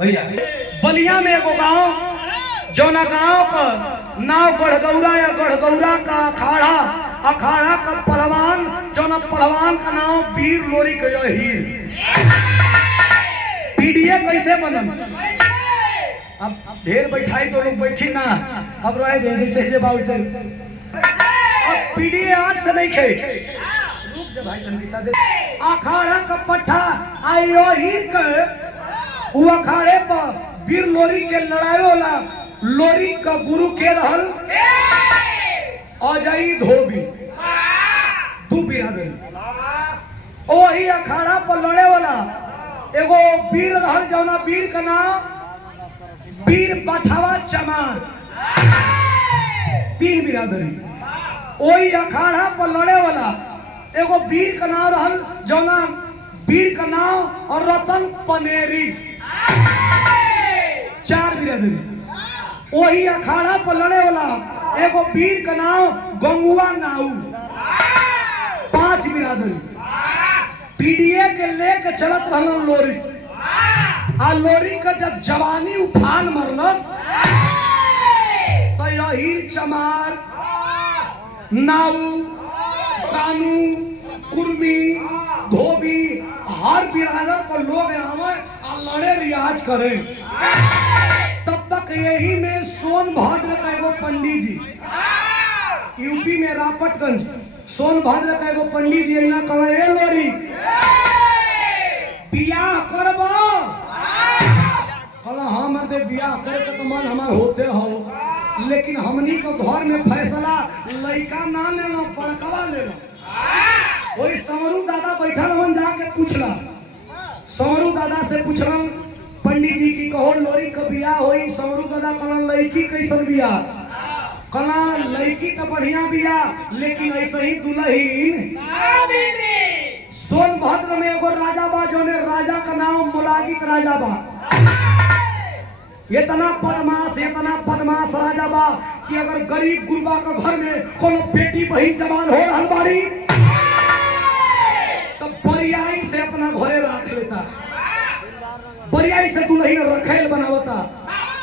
भैया बलिया में एगो गांव जौना गांव का नाव गढ़गौरा या गढ़गौरा का अखाड़ा, अखाड़ा का पहलवान, जौना पहलवान का नाम वीर लोरी के हीर। पीडीए कैसे बनल? अब ढेर बैठाई तो लोग बैठी ना, अब रहे दे जैसे जे बाबू। अब पीडीए आज से नहीं खे, रुक जा भाई तनकी साथे। अखाड़ा का पट्टा आयो हीर के वो अखाड़े पर वीर लोरी के लड़ाई होला। लोरी का गुरु के रहल अजय धोबी, दू बिरादरी। वही अखाड़ा पर लड़े वाला एगो वीर रहल, जौना वीर का नाम वीर बठावा चमार, 3 बिरादरी। वही अखाड़ा पर लड़े वाला एगो वीर का नाम रहल, जौना वीर का नाम और रतन पनेरी, 4 बिरादरी। वही अखाड़ा पर लड़े वाला एगो वीर का नाम गंगुआ नाऊ, 5 बिरादरी। पीडीए के लेके चलत रहलन लोरी। आ लोरी का जब जवानी उफान मरलस तो यही चमार, नाऊ, कानू, कुर्मी, धोबी, हर बिरादर को लोग आवे और लड़े रियाज करे। तब तक यही में सोनभद्र का एगो पंडित जी, यूपी में रापटगंज, सोनभद्र का एगो पंडित जी ना कहे ए लोरी बियाह करबो? कहला हाँ मर्दे बियाह करे के तो मन हमार होते हो, लेकिन हमनी को घर में फैसला लड़का ना लेना पड़कवा लेना। वही समरू दादा बैठल मन जाके पूछला, समरू दादा से पूछला पंडित जी की कहो लोरी का बियाह होई। समरू दादा कहला लड़की कैसन बियाह? कहला लड़की का बढ़िया बियाह, लेकिन ऐसे ही दुल्हन सोनभद्र में एगो राजा बा, जोने राजा का नाम मुलागित राजा बा। इतना बदमाश राजा बा कि अगर गरीब गुरबा का घर में कोनो बेटी बहन जवान हो रहल बाड़ी तो बरियाई से अपना घरे रख लेता, बरियाई से दुल्हन रखेल बनावता,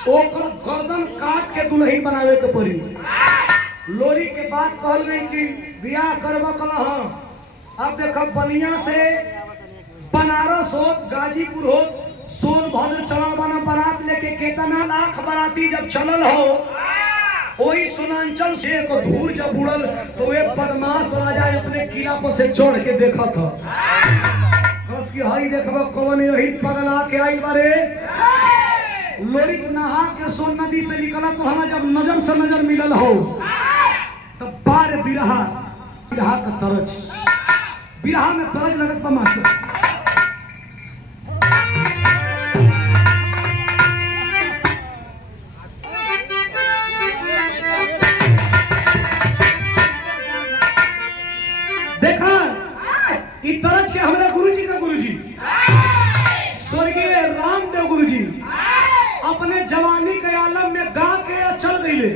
ओकर गर्दन काट के दुल्हन बनावे के पड़ी। लोरी के बात कहल गई कि बियाह करबा? कहला हाँ। अब देखो बलिया से बनारस हो, गाजीपुर हो, सोनभद्र चलल बना बारात लेके, कितना लाख बाराती जब चलल हो, वही सुनांचल से एक धूर जब उड़ल तो वे बदमाश राजा अपने किला पर से चढ़ के देखा था। कस की हई देखबो कौन यही पगला के आई बारे। लोरी नहा के सोन नदी से निकला तो हमारा जब नजर से नजर मिलल हो तब बार बिरहा, बिरहा का तरज, बिरहा में तरज लगत बा मास्टर। देखा ई तरज के हमरे गुरुजी का गुरुजी स्वर्गीय रामदेव गुरुजी अपने जवानी के आलम में गा के चल गईले।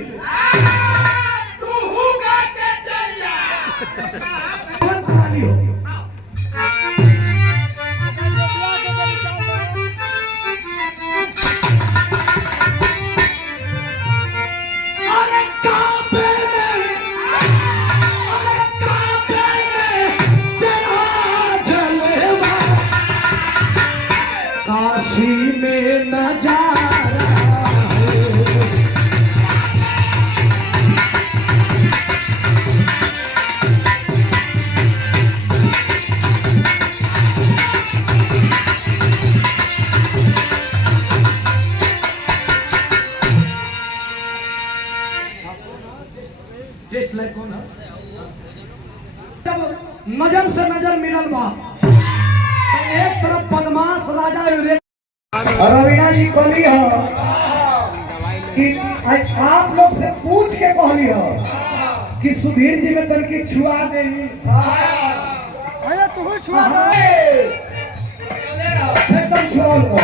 तू गा के चल जा हो। काशी में नजारा कौन है? जब नजर से नजर मिलल बा तो एक तरफ बदमाश राजा रवीना जी कहली हो कि आप लोग से पूछ के कहली हो कि सुधीर जी में तनकी छुआ दे, एकदम छुआल को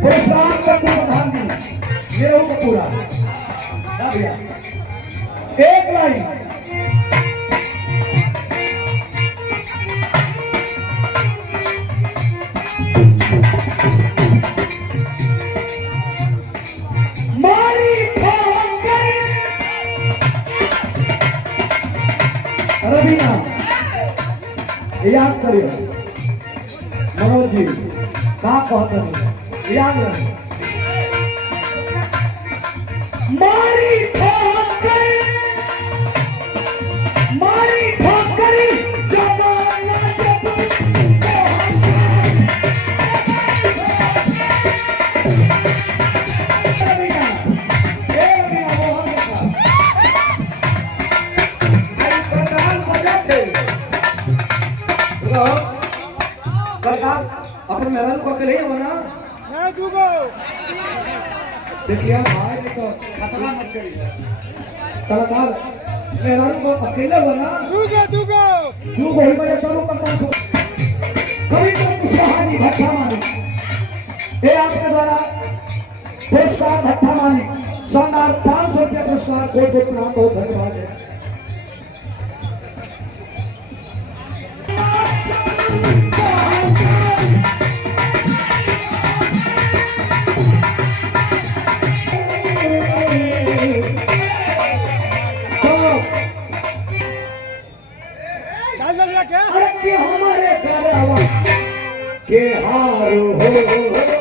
पुरस्कार का प्रधान जी ये होगा पूरा एक लाइन। याद करिए मनोज जी का कहते हैं याद रहे मारी ठोकरी जमाना जब अपने मैदान को अकेले ही होना देखिए भाई देखो खतरा मत करिए कलाकार मैदान को अकेले होना दूगो ही बजे चालू करता हूँ कभी तो कुशवाहानी भट्टा मानी ये आपके द्वारा पुरस्कार भट्टा मानी शानदार 500 रुपया पुरस्कार कोट कोट प्रणाम बहुत धन्यवाद है अरे के हमारे घर के हारो हो